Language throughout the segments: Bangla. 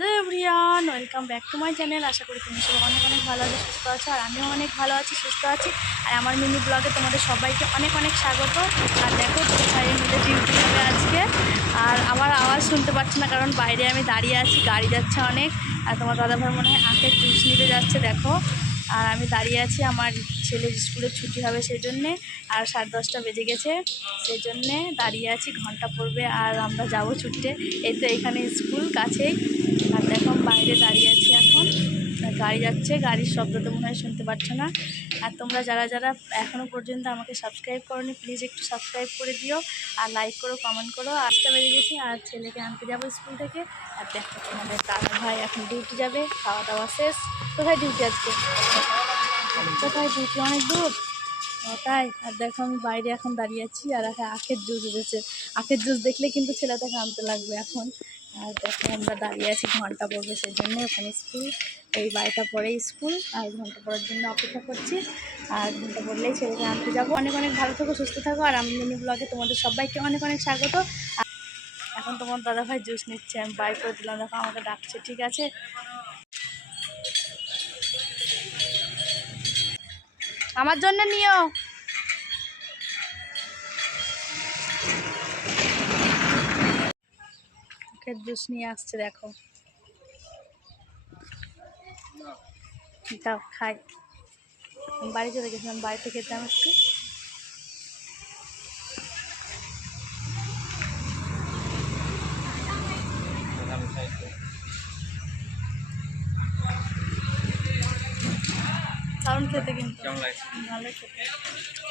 Hello everyone, welcome back to my channel. আশা করি তুমি সবাই অনেক অনেক ভালো আছো, সুস্থ আছো, আর আমিও অনেক ভালো আছি, সুস্থ আছি। আর আমার মিনি ব্লগে তোমাদের সবাইকে অনেক অনেক স্বাগত। আর দেখো দুটো ভাইয়ের মিলে ডিউটি হবে আজকে। আর আমার আওয়াজ শুনতে পাচ্ছি না, কারণ বাইরে আমি দাঁড়িয়ে আছি, গাড়ি যাচ্ছে অনেক। আর তোমার দাদাভাই মনে হয় আখের জুস নিতে যাচ্ছে, দেখো। আর আমি দাঁড়িয়ে আছি, আমার ছেলের স্কুলের ছুটি হবে সেই জন্যে। আর 10:30 বেজে গেছে, সেই জন্যে দাঁড়িয়ে আছি, ঘন্টা পড়বে আর আমরা যাব ছুটতে। এই তো এখানে স্কুল কাছেই। আর দেখো বাইরে দাঁড়িয়ে আছি এখন, গাড়ি যাচ্ছে, গাড়ির শব্দ তো মনে হয় শুনতে পাচ্ছ না। আর তোমরা যারা যারা এখনও পর্যন্ত আমাকে সাবস্ক্রাইব করোনি, প্লিজ একটু সাবস্ক্রাইব করে দিও, আর লাইক করো, কমেন্ট করো। 8টা বেজে গেছি, আর ছেলেকে আনতে যাবো স্কুল থেকে। আর দেখো তোমাদের দাদা ভাই এখন ডিউটি যাবে, খাওয়া দাওয়া শেষ। কোথায় ডিউটি আজকে? কোথায় ডিউটি? অনেক দূর। তাই? আর দেখো আমি বাইরে এখন দাঁড়িয়ে আছি, আর আখের জুস এসেছে। আখের জুস দেখলে কিন্তু ছেলেটাকে আনতে লাগবে এখন। আর দেখো আমরা দাঁড়িয়ে আছি, ঘন্টা পড়বে সেই জন্য। ওখানে স্কুল, এই বাড়িটা পরেই স্কুল, আর ঘন্টা পড়ার জন্য অপেক্ষা করছি। আর ঘন্টা পড়লেই ছেলেকে আনতে যাবো। অনেক অনেক ভালো থাকো, সুস্থ থাকো। আর আমি মিনি ব্লগে তোমাদের সবাইকে অনেক অনেক স্বাগত। এখন তোমার দাদাভাই জুস নিচ্ছে, আমি বাই করে দিলাম। দেখো আমাকে ডাকছে, ঠিক আছে। আমার জন্য নিও। আখের জুস নিয়ে আসছে, দেখো। দাও খাই। আমি বাড়ি চলে গেছিলাম, বাড়িতে খেতাম একটু। দারুণ খেতে, কিন্তু ভালো খেতে।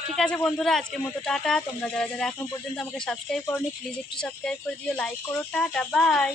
ঠিক আছে বন্ধুরা, আজকের মতো টাটা। তোমরা যারা যারা এখন পর্যন্ত আমাকে সাবস্ক্রাইব করোনি, প্লিজ একটু সাবস্ক্রাইব করে দিও, লাইক করো। Tata, by.